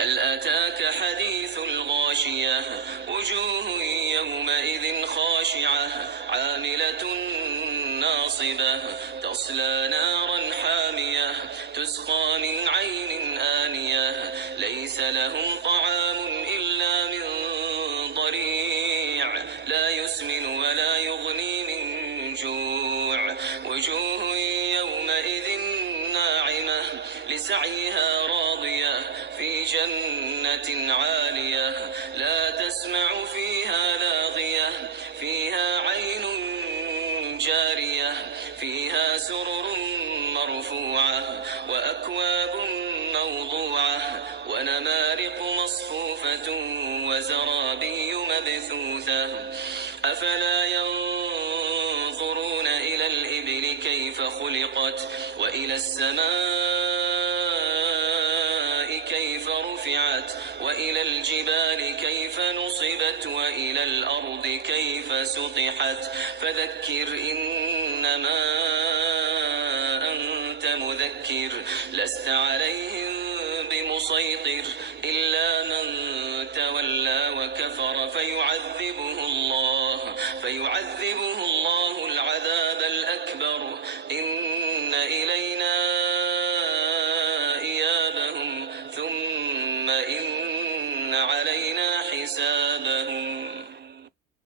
هل أتاك حديث الغاشية وجوه يومئذ خاشعة عاملة ناصبة تصلى نارا حامية تسقى من عين آنية ليس لهم طعام إلا من ضريع لا يسمن ولا يغني من جوع وجوه يومئذ ناعمة لسعيها راضية في جنة عالية لا تسمع فيها لاغية فيها عين جارية فيها سرر مرفوعة وأكواب موضوعة ونمارق مصفوفة وزرابي مبثوثة أفلا ينظرون إلى الإبل كيف خلقت وإلى السماء كيف رفعت وإلى الجبال كيف نصبت وإلى الأرض كيف سطحت فذكر إنما أنت مذكر لست عليهم بمسيطر إلا من تولى وكفر فيعذبه الله